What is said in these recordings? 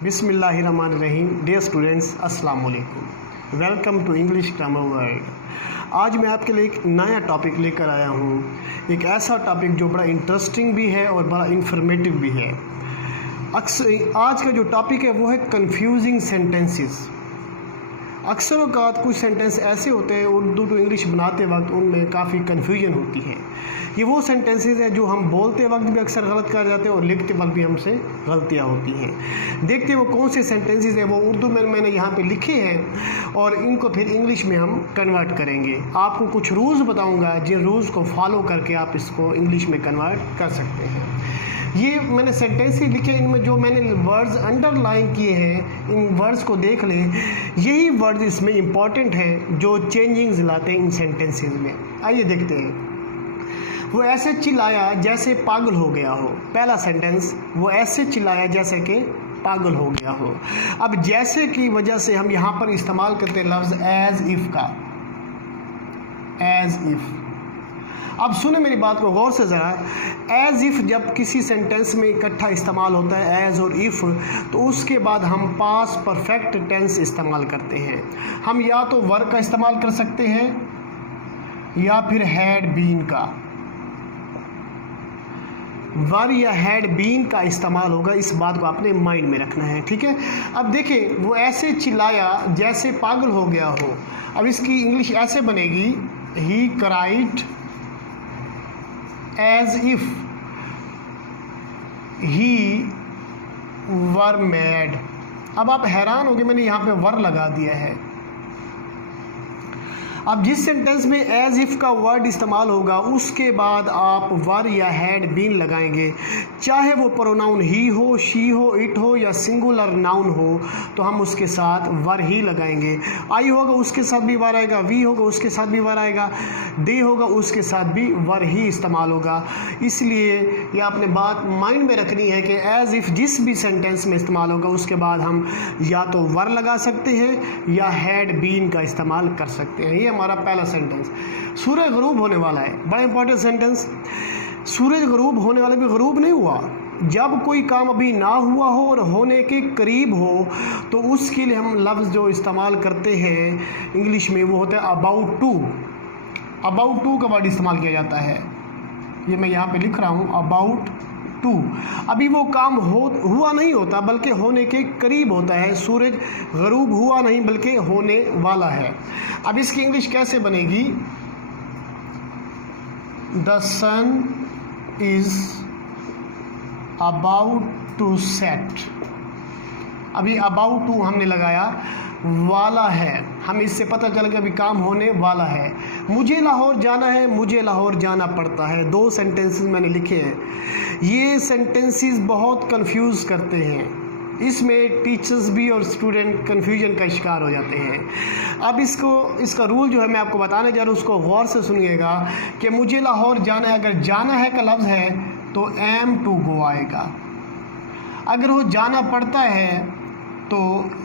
बिस्मिल्लाहिर्रहमानिर्रहीम। Dear students, अस्सलाम वालेकुम। Welcome to English grammar world. आज मैं आपके लिए एक नया टॉपिक लेकर आया हूँ। एक ऐसा टॉपिक जो बड़ा इंटरेस्टिंग भी है और बड़ा इंफॉर्मेटिव भी है। अक्सर आज का जो टॉपिक है वो है कंफ्यूजिंग सेंटेंसेस। अक्सर औक़ात कुछ सेंटेंस ऐसे होते हैं उर्दू टू इंग्लिश बनाते वक्त उनमें काफ़ी कन्फ्यूजन होती है। ये वो सेंटेंसेस हैं जो हम बोलते वक्त भी अक्सर गलत कर जाते हैं और लिखते वक्त भी हमसे गलतियाँ होती हैं। देखते हैं वो कौन से सेंटेंसेस हैं, वो उर्दू में मैंने यहाँ पे लिखे हैं और इनको फिर इंग्लिश में हम कन्वर्ट करेंगे। आपको कुछ रूल्स बताऊँगा जिन रूल्स को फॉलो करके आप इसको इंग्लिश में कन्वर्ट कर सकते हैं। ये मैंने सेंटेंसेस लिखे, इनमें जो मैंने वर्ड्स अंडरलाइन किए हैं इन वर्ड्स को देख लें। यही वर्ड्स इसमें इम्पॉर्टेंट हैं जो चेंजिंग्स लाते हैं इन सेंटेंसेस में। आइए देखते हैं। वो ऐसे चिल्लाया जैसे पागल हो गया हो। पहला सेंटेंस, वो ऐसे चिल्लाया जैसे कि पागल हो गया हो। अब जैसे की वजह से हम यहाँ पर इस्तेमाल करते हैं लफ्ज़ एज इफ़ का, एज इफ़। अब सुने मेरी बात को गौर से ज़रा। एज़ इफ़ जब किसी सेंटेंस में इकट्ठा इस्तेमाल होता है एज़ और इफ़, तो उसके बाद हम पास्ट परफेक्ट टेंस इस्तेमाल करते हैं। हम या तो वर का इस्तेमाल कर सकते हैं या फिर हैड बीन का। वर या हैड बीन का इस्तेमाल होगा, इस बात को आपने माइंड में रखना है, ठीक है। अब देखिए, वो ऐसे चिल्लाया जैसे पागल हो गया हो। अब इसकी इंग्लिश ऐसे बनेगी, he cried as if he were mad। अब आप हैरान होंगे मैंने यहाँ पे वर लगा दिया है। अब जिस सेंटेंस में एज इफ़ का वर्ड इस्तेमाल होगा उसके बाद आप वर या हैड बीन लगाएंगे, चाहे वो प्रोनाउन ही हो, शी हो, इट हो या सिंगुलर नाउन हो, तो हम उसके साथ वर ही लगाएंगे। आई होगा उसके साथ भी वर आएगा, वी होगा उसके साथ भी वर आएगा, दे होगा उसके साथ भी वर ही इस्तेमाल होगा। इसलिए ये आपने बात माइंड में रखनी है कि एज इफ़ जिस भी सेंटेंस में इस्तेमाल होगा उसके बाद हम या तो वर लगा सकते हैं या हैड बीन का इस्तेमाल कर सकते हैं। ये हमारा पहला सेंटेंस। सूरज गरूब होने वाला है, बड़ा इंपॉर्टेंट सेंटेंस। सूरज गरूब होने वाला भी गरूब नहीं हुआ। जब कोई काम अभी ना हुआ हो और होने के करीब हो तो उसके लिए हम लफ्ज़ जो इस्तेमाल करते हैं इंग्लिश में वो होता है अबाउट टू। अबाउट टू का वर्ड इस्तेमाल किया जाता है। ये मैं यहाँ पे लिख रहा हूँ, अबाउट टू। अभी वो काम हुआ नहीं होता बल्कि होने के करीब होता है। सूरज गरूब हुआ नहीं बल्कि होने वाला है। अब इसकी इंग्लिश कैसे बनेगी? The sun is about to set. अभी अबाउट टू हमने लगाया, वाला है, हम इससे पता चला कि अभी काम होने वाला है। मुझे लाहौर जाना है, मुझे लाहौर जाना पड़ता है। दो सेंटेंसेस मैंने लिखे हैं। ये सेंटेंसेस बहुत कंफ्यूज करते हैं। इसमें टीचर्स भी और स्टूडेंट कंफ्यूजन का शिकार हो जाते हैं। अब इसका रूल जो है मैं आपको बताने जा रहा हूँ, उसको गौर से सुनिएगा कि मुझे लाहौर जाना है, अगर जाना है का लफ्ज़ है तो एम टू गो आएगा। अगर वो जाना पड़ता है तो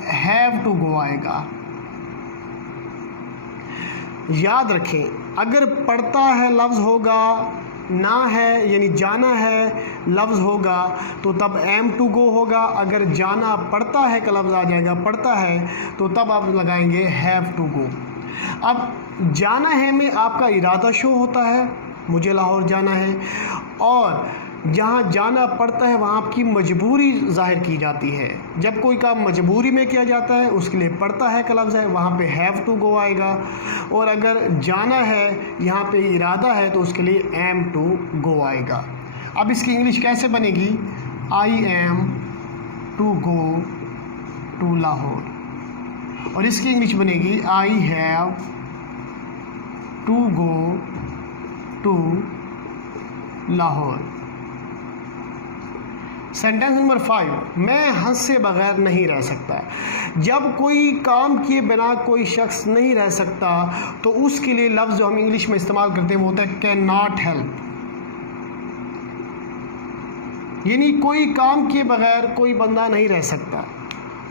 हैव टू गो आएगा। याद रखें, अगर पढ़ता है लफ्ज़ होगा, ना है यानी जाना है लफ्ज़ होगा तो तब एम टू गो होगा। अगर जाना पड़ता है का लफ्ज़ आ जाएगा, पड़ता है, तो तब आप लगाएंगे हैव टू गो। अब जाना है में आपका इरादा शो होता है, मुझे लाहौर जाना है, और जहाँ जाना पड़ता है वहाँ आपकी मजबूरी ज़ाहिर की जाती है। जब कोई काम मजबूरी में किया जाता है उसके लिए पड़ता है का लफ्ज़ है, वहाँ पे हैव टू गो आएगा। और अगर जाना है यहाँ पे इरादा है तो उसके लिए एम टू गो आएगा। अब इसकी इंग्लिश कैसे बनेगी? I am to go to Lahore. और इसकी इंग्लिश बनेगी I have to go to Lahore. Sentence number 5, मैं हंसे बगैर नहीं रह सकता। जब कोई काम किए बिना कोई शख्स नहीं रह सकता तो उसके लिए लफ्ज़ जो हम इंग्लिश में इस्तेमाल करते हैं वो होता है कैन नॉट हेल्प। यानी कोई काम किए बगैर कोई बंदा नहीं रह सकता,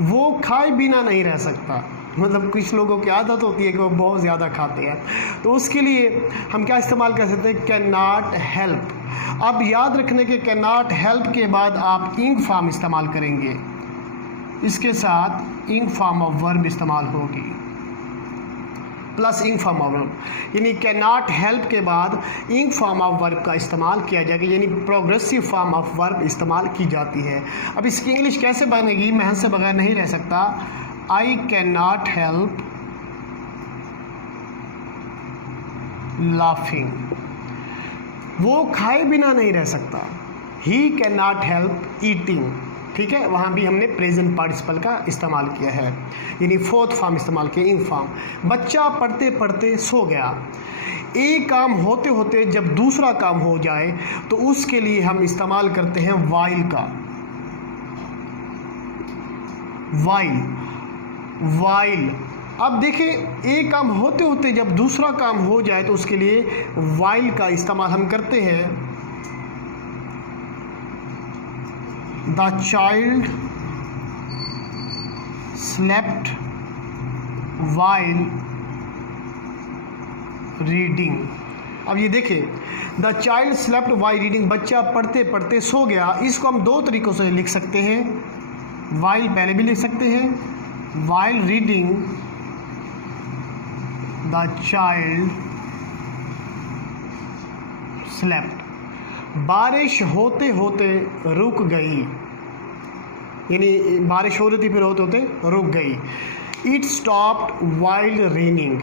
वो खाए बिना नहीं रह सकता। मतलब कुछ लोगों की आदत होती है कि वो बहुत ज़्यादा खाते हैं, तो उसके लिए हम क्या इस्तेमाल कर सकते हैं? Can not help. अब याद रखने के कैन नॉट हेल्प के बाद आप इंग फॉर्म इस्तेमाल करेंगे। इसके साथ इंग फॉर्म ऑफ वर्ब इस्तेमाल होगी, प्लस इंग फॉर्म ऑफ वर्ब, यानी कैन नॉट हेल्प के बाद इंग फॉर्म ऑफ वर्ब का इस्तेमाल किया जाएगा, यानी प्रोग्रेसिव फॉर्म ऑफ वर्ब इस्तेमाल की जाती है। अब इसकी इंग्लिश कैसे बनेगी, मैं हंस से बगैर नहीं रह सकता। I can not help laughing, वो खाए बिना नहीं रह सकता। He can not help eating, ठीक है, वहाँ भी हमने प्रेजेंट पार्टिसिपल का इस्तेमाल किया है, यानी फोर्थ फॉर्म इस्तेमाल किया, इंग फॉर्म। बच्चा पढ़ते पढ़ते सो गया, एक काम होते होते जब दूसरा काम हो जाए तो उसके लिए हम इस्तेमाल करते हैं वाइल का, वाइल। अब देखिए, एक काम होते होते जब दूसरा काम हो जाए तो उसके लिए वाइल का इस्तेमाल हम करते हैं। The child slept while reading। अब ये देखें, the child slept while reading, बच्चा पढ़ते पढ़ते सो गया। इसको हम दो तरीक़ों से लिख सकते हैं, वाइल पहले भी लिख सकते हैं, while reading the child slept. बारिश होते होते रुक गई, यानी बारिश हो रही थी फिर होते होते रुक गई। इट स्टॉप्ड वाइल रेनिंग,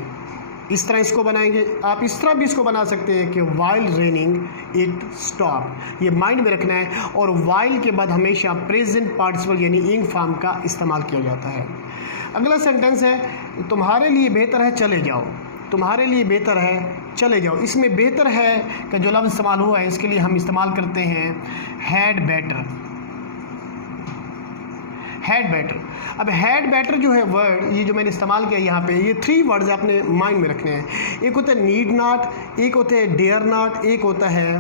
इस तरह इसको बनाएंगे। आप इस तरह भी इसको बना सकते हैं कि वाइल रेनिंग इट स्टॉप, ये माइंड में रखना है। और वाइल के बाद हमेशा प्रेजेंट पार्टिसिपल यानी इंग फॉर्म का इस्तेमाल किया जाता है। अगला सेंटेंस है, तुम्हारे लिए बेहतर है चले जाओ, तुम्हारे लिए बेहतर है चले जाओ। इसमें बेहतर है का जो लफ्ज़ इस्तेमाल हुआ है, इसके लिए हम इस्तेमाल करते हैं हैड बेटर, हैड बेटर। अब हैड बेटर जो है वर्ड, ये जो मैंने इस्तेमाल किया यहाँ पे, ये 3 वर्ड्स आपने माइंड में रखने हैं। एक होता है नीड नॉट, एक होता है डेयर नॉट, एक होता है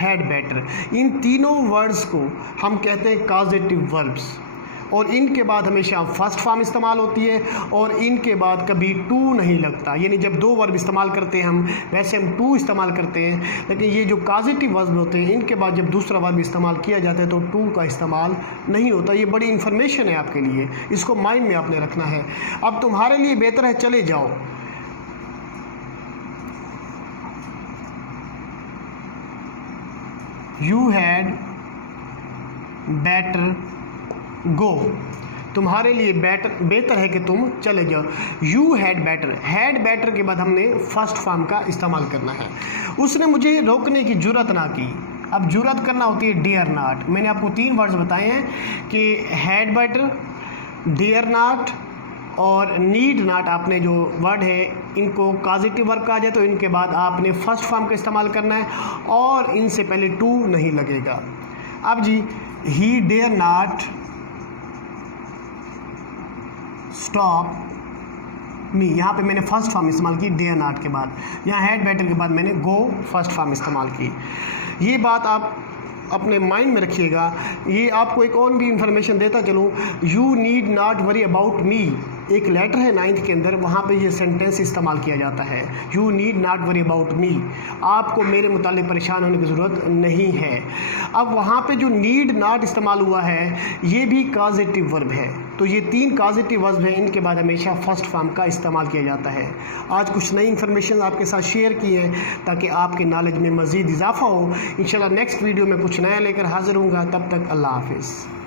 हैड बेटर। इन तीनों वर्ड्स को हम कहते हैं कॉजेटिव वर्ब्स, और इनके बाद हमेशा फर्स्ट फॉर्म इस्तेमाल होती है, और इनके बाद कभी टू नहीं लगता। यानी जब 2 वर्ब इस्तेमाल करते हैं हम, वैसे हम टू इस्तेमाल करते हैं, लेकिन ये जो कॉजेटिव वर्ब होते हैं इनके बाद जब दूसरा वर्ब इस्तेमाल किया जाता है तो टू का इस्तेमाल नहीं होता। ये बड़ी इन्फॉर्मेशन है आपके लिए, इसको माइंड में आपने रखना है। अब तुम्हारे लिए बेहतर है चले जाओ, यू हैड बेटर गो, तुम्हारे लिए बेहतर है कि तुम चले जाओ। You had better, had better के बाद हमने फर्स्ट फॉर्म का इस्तेमाल करना है। उसने मुझे रोकने की जुर्रत ना की। अब जुर्रत करना होती है डेयर नॉट। मैंने आपको 3 वर्ड्स बताए हैं कि हैड बेटर, डेयर नॉट और नीड नॉट। आपने जो वर्ड है इनको कॉजेटिव वर्ब कहा जाए, तो इनके बाद आपने फर्स्ट फॉर्म का इस्तेमाल करना है और इनसे पहले टू नहीं लगेगा। अब जी, he dare not stop me, यहाँ पे मैंने फर्स्ट फॉर्म इस्तेमाल की डेयर नॉट के बाद। यहाँ हैड बेटर के बाद मैंने गो फर्स्ट फॉर्म इस्तेमाल की। ये बात आप अपने माइंड में रखिएगा। ये आपको एक और भी इंफॉर्मेशन देता चलूँ, you need not worry about me, एक लेटर है 9th के अंदर, वहाँ पे ये सेंटेंस इस्तेमाल किया जाता है, you need not worry about me, आपको मेरे मुतालिक परेशान होने की ज़रूरत नहीं है। अब वहाँ पे जो नीड नॉट इस्तेमाल हुआ है ये भी कॉजेटिव वर्ब है, तो ये 3 कॉजेटिव वर्ब हैं, इनके बाद हमेशा फर्स्ट फॉर्म का इस्तेमाल किया जाता है। आज कुछ नई इन्फॉर्मेशन आपके साथ शेयर की है ताकि आपके नॉलेज में मज़ीद इजाफा हो। इंशाल्लाह नेक्स्ट वीडियो में कुछ नया लेकर हाजिर होऊंगा, तब तक अल्लाह हाफिज़।